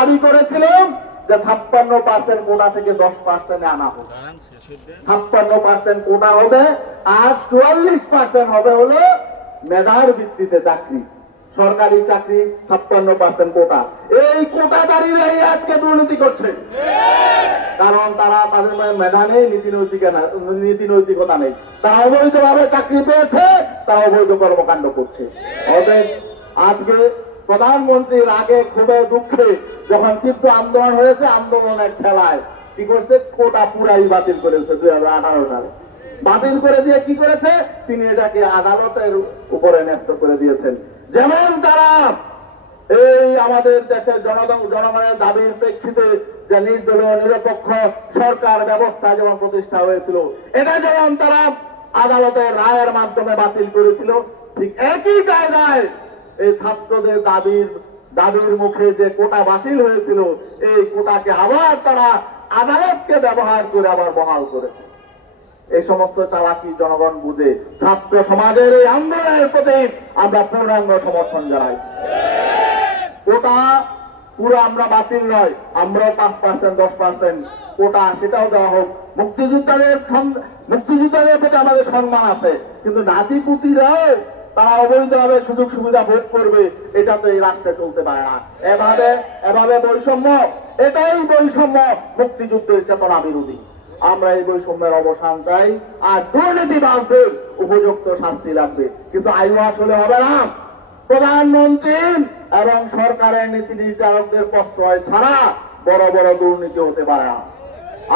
দাবি করেছিলাম যে 56% কোটা থেকে 10% আনা হবে, 56% কোটা হবে, আর 44% হবে হলো মেধার ভিত্তিতে চাকরি, সরকারি চাকরি 56% কোটা। এই কোটাদারীরাই আজকে দুর্নীতি করছে, কারণ তারা তাদের মেধা নেই, নীতি নৈতিকতা নেই, তারা অবৈধভাবে চাকরি পেয়েছে, তারা অবৈধ কর্মকাণ্ড করছে। আজকে প্রধানমন্ত্রীর আগে খুবই দুঃখে যখন তীব্র আন্দোলন হয়েছে, আন্দোলনের ঠেলায় কি করছে, কোটা পুরাই বাতিল করেছে 2018 সালে। বাতিল করে দিয়ে কি করেছে, তিনি এটাকে আদালতের উপরে ন্যস্ত করে দিয়েছেন। যেমন তারা এই আমাদের দেশের জনগণের দাবির প্রেক্ষিতে যে নির্দলীয় নিরপেক্ষ সরকার ব্যবস্থা যেমন প্রতিষ্ঠা হয়েছিল, এটা যেমন তারা আদালতের রায়ের মাধ্যমে বাতিল করেছিল, ঠিক একই কায়দায় এই ছাত্রদের দাবির মুখে যে কোটা বাতিল হয়েছিল, এই কোটাকে আবার তারা আদালতকে ব্যবহার করে আবার বহাল করেছে। এই সমস্ত চালাকি জনগণ বুঝে। ছাত্র সমাজের এই আন্দোলনের প্রতি আমরা পূর্ণাঙ্গ সমর্থন জানাই। কোটা পুরো আমরা বাতিল নয়, আমরা 5%, 10% কোটা সেটাও দেওয়া হোক। মুক্তিযোদ্ধাদের প্রতি আমাদের সম্মান আছে, কিন্তু নাতিপুতিরাও তারা অবৈধভাবে সুযোগ সুবিধা ভোগ করবে, এটা তো এই রাষ্ট্রে চলতে পারে না। এভাবে বৈষম্য, এটাই বৈষম্য মুক্তিযুদ্ধের চেতনা বিরোধী। আমরা এই বৈষম্যের অবসান চাই, আর দুর্নীতিবাজদের উপযুক্ত শাস্তি লাগবে। কিন্তু আইন আসলে হবে না। প্রধানমন্ত্রী এবং সরকারের নীতি নির্ধারকদের প্রশ্রয় ছাড়া বড় বড় দুর্নীতি হতে পারে না।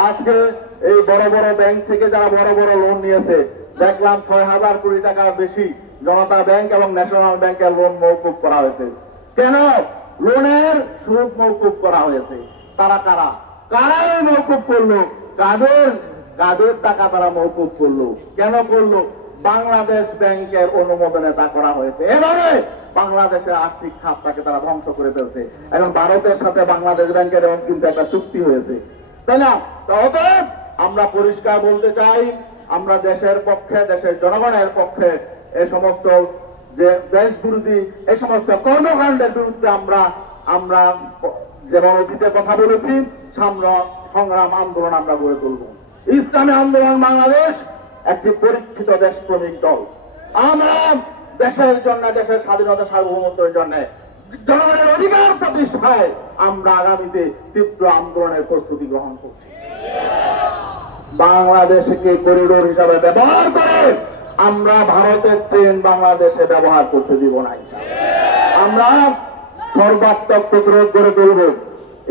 আজকে এই বড় বড় ব্যাংক থেকে যারা বড় বড় লোন নিয়েছে, দেখলাম 6,000 কোটি টাকার বেশি জনতা ব্যাংক এবং ন্যাশনাল ব্যাংকের লোন মওকুফ করা হয়েছে। কেন লোনের সুদ মওকুফ করা হয়েছে? তারা কারাই মওকুফ করলো? কাদের টাকা তারা মওকুফ করলো? কেন করলো? বাংলাদেশ ব্যাংকের অনুমোদনে তা করা হয়েছে। এভাবে বাংলাদেশের আর্থিক খাতটাকে তারা ধ্বংস করে ফেলছে। এখন ভারতের সাথে বাংলাদেশ ব্যাংকের এমন কিন্তু একটা চুক্তি হয়েছে, তাই না? অতএব আমরা পরিষ্কার বলতে চাই, আমরা দেশের পক্ষে, দেশের জনগণের পক্ষে এই সমস্ত যে দেশ বিরোধী এই সমস্ত কর্মকাণ্ডের বিরুদ্ধে আমরা যেমন অতীতে কথা বলেছি, সংগ্রাম আন্দোলন আমরা গড়ে তুলব। ইসলামী আন্দোলন বাংলাদেশ একটি পরীক্ষিত দেশপ্রেমিক দল। আমরা দেশের জন্য, দেশের স্বাধীনতা সার্বভৌমত্বের জন্য, জনগণের অধিকার প্রতিষ্ঠায় আমরা আগামীতে তীব্র আন্দোলনের প্রস্তুতি গ্রহণ করছি। বাংলাদেশকে করিডোর হিসাবে ব্যবহার করে আমরা ভারতের ট্রেন বাংলাদেশে ব্যবহার করতে দিব না। আমরা সর্বাত্মক প্রতিরোধ গড়ে তুলব।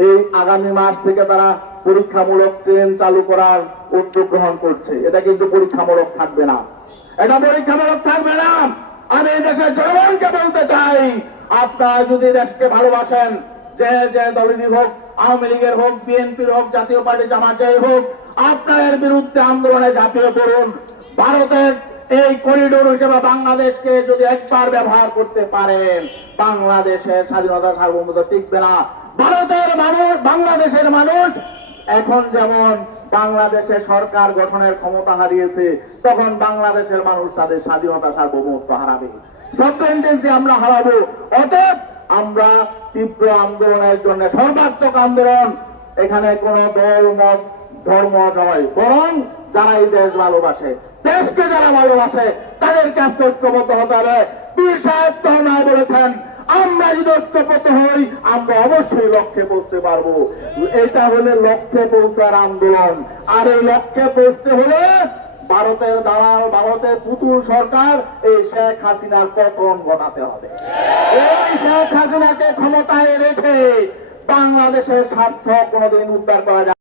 এই আগামী মাস থেকে তারা পরীক্ষামূলক ট্রেন চালু করার উদ্যোগ গ্রহণ করছে। এটা কিন্তু পরীক্ষামূলক থাকবে না, এটা পরীক্ষামূলক থাকবে না। আমি দেশের জনগণকে বলতে চাই, আপনারা যদি দেশকে ভালোবাসেন, যে দলেরই হোক, আওয়ামী লীগের হোক, বিএনপির হোক, জাতীয় পার্টি জামাতের হোক, আপনাদের বিরুদ্ধে আন্দোলনে ঝাঁপিয়ে পড়ুন। ভারতের এই করিডোর হিসেবে বাংলাদেশকে যদি একবার ব্যবহার করতে পারেন, বাংলাদেশের স্বাধীনতা সার্বভৌমত্ব টিকবে না। ভারতের মানুষ, বাংলাদেশের মানুষ এখন যেমন বাংলাদেশের সরকার গঠনের ক্ষমতা হারিয়েছে, তখন বাংলাদেশের মানুষ তাদের স্বাধীনতা সার্বভৌমত্ব হারাবে, সফরেন্টি আমরা হারাবো। অতএব আমরা তীব্র আন্দোলনের জন্য, সর্বাত্মক আন্দোলন, এখানে কোন দল মত ধর্ম নয়, বরং যারা এই দেশ ভালোবাসে, দেশকে যারা ভালোবাসে, তাদের কাছে ঐক্যবদ্ধ হতে হবে। পীর সাহেব তহমায় বলেছেন, আমরা যদি ঐক্যবদ্ধ হই, আমরা অবশ্যই লক্ষ্যে পৌঁছতে পারবো। এটা হলে লক্ষ্যে পৌঁছার আন্দোলন। আর এই লক্ষ্যে পৌঁছতে হলে ভারতের দালাল, ভারতের পুতুল সরকার, এই শেখ হাসিনার পতন ঘটাতে হবে। এই শেখ হাসিনাকে ক্ষমতায় রেখে বাংলাদেশের স্বার্থ কোনোদিন উদ্ধার করা যায়